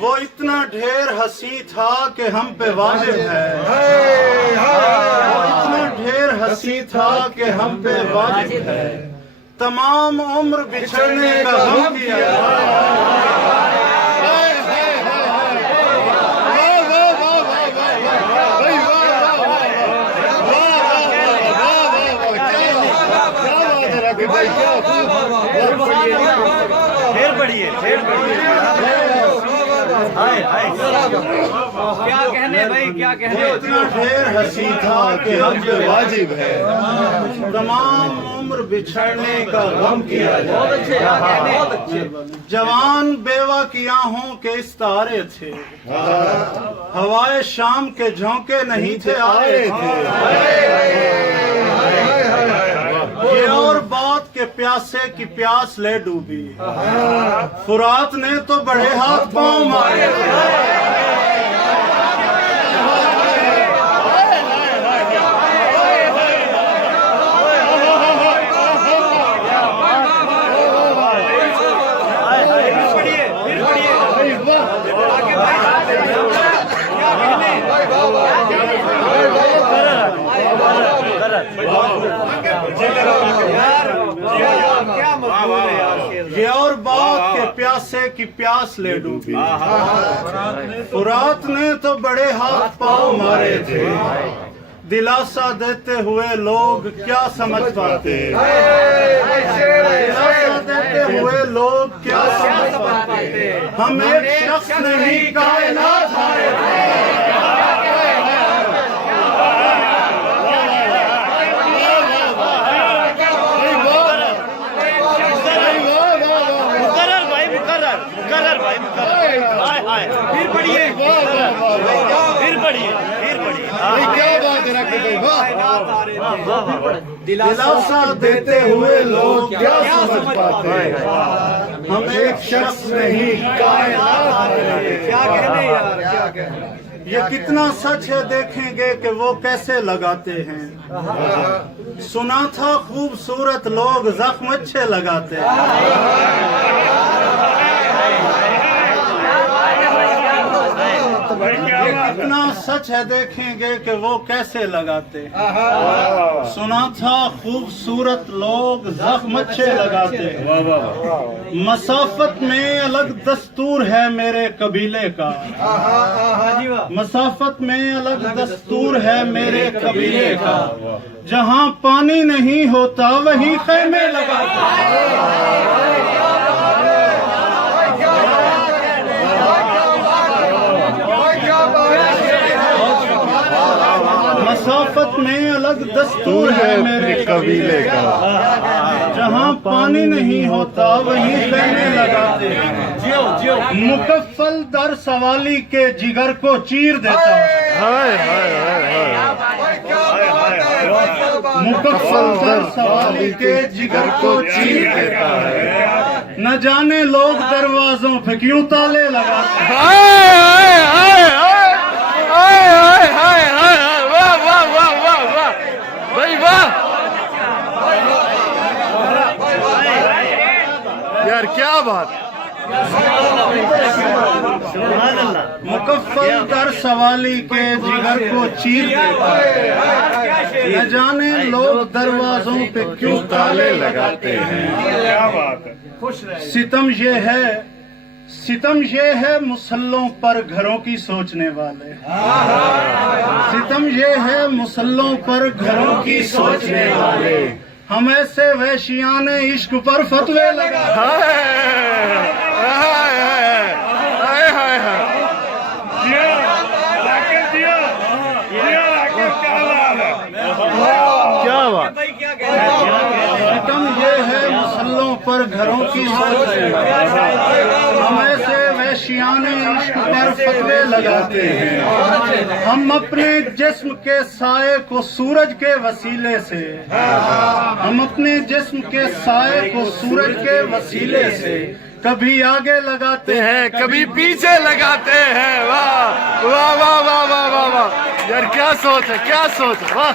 वो इतना ढेर हंसी था कि हम पे वाजिब है। वो इतना ढेर हंसी था कि हम पे वाजिब है। तमाम उम्र बिछड़ने का गम किया। क्या कहने भाई, क्या कहने। इतना ढेर हंसी था कि हम पे वाजिब है। तमाम उम्र बिछड़ने का गम किया जाए। जवान बेवा की आहों के इस्तारे थे। हवाए शाम के झोंके नहीं थे आ रहे थे। ये और बात के प्यासे की प्यास ले डूबी। फुरात ने तो बड़े हाथ पांव मारे थे। ये और बात के प्यासे की प्यास ले डूबी। फुरात ने तो बड़े हाथ पांव मारे थे। दिलासा देते हुए लोग क्या समझ पाते। दिलासा देते हुए लोग क्या समझ पाते। हम एक शख्स नहीं कायनात हारे थे। फिर पढ़िए, फिर पढ़िए, फिर पढ़िए। क्या बात है। दिलासा देते हुए लोग क्या समझ पाते। हम एक शख्स नहीं कायनात हारे थे। क्या कहने यार, क्या कहने। ये कितना सच है देखेंगे कि वो कैसे लगाते हैं। सुना था खूबसूरत लोग जख्म अच्छे लगाते हैं। ये कितना सच है देखेंगे कि वो कैसे लगाते हैं। सुना था खूबसूरत लोग जख्म अच्छे लगाते हैं। मसाफत में अलग दस्तूर है मेरे कबीले का। मसाफत में अलग दस्तूर है मेरे कबीले का। जहाँ पानी नहीं होता वहीं खैमे लगाते हैं। मसाफत में अलग दस्तूर है मेरे कबीले का। जहाँ पानी नहीं होता वहीं खैमे लगाते हैं। मुकफ्फल दर सवाली के जिगर को चीर देता है। मुकफ्फल दर सवाली के जिगर को चीर देता है। न जाने लोग दरवाजों पे क्यों ताले लगाते हैं। यार क्या बात। मुकफ्फल दर सवाली के जिगर को चीर देता है। न जाने लोग दरवाजों पे क्यों ताले लगाते हैं। क्या बात है। सितम ये है मुसल्लों पर घरों की सोचने वाले। सितम ये है मुसल्लों पर घरों की सोचने वाले। हम ऐसे वैशियाने इश्क पर फतवे लगा। क्या बात। सितम ये है मुसल्लों पर घरों की सोचने वाले। हम ऐसे वैशियाने इश्क पर फतवे लगाते हैं। हम अपने जिस्म के साए को सूरज के वसीले से। हम अपने जिस्म के साए को सूरज के वसीले से कभी आगे लगाते हैं कभी पीछे लगाते हैं। वाह वाह वाह वाह वाह वाह। यार क्या सोच है, क्या सोच है। वाह।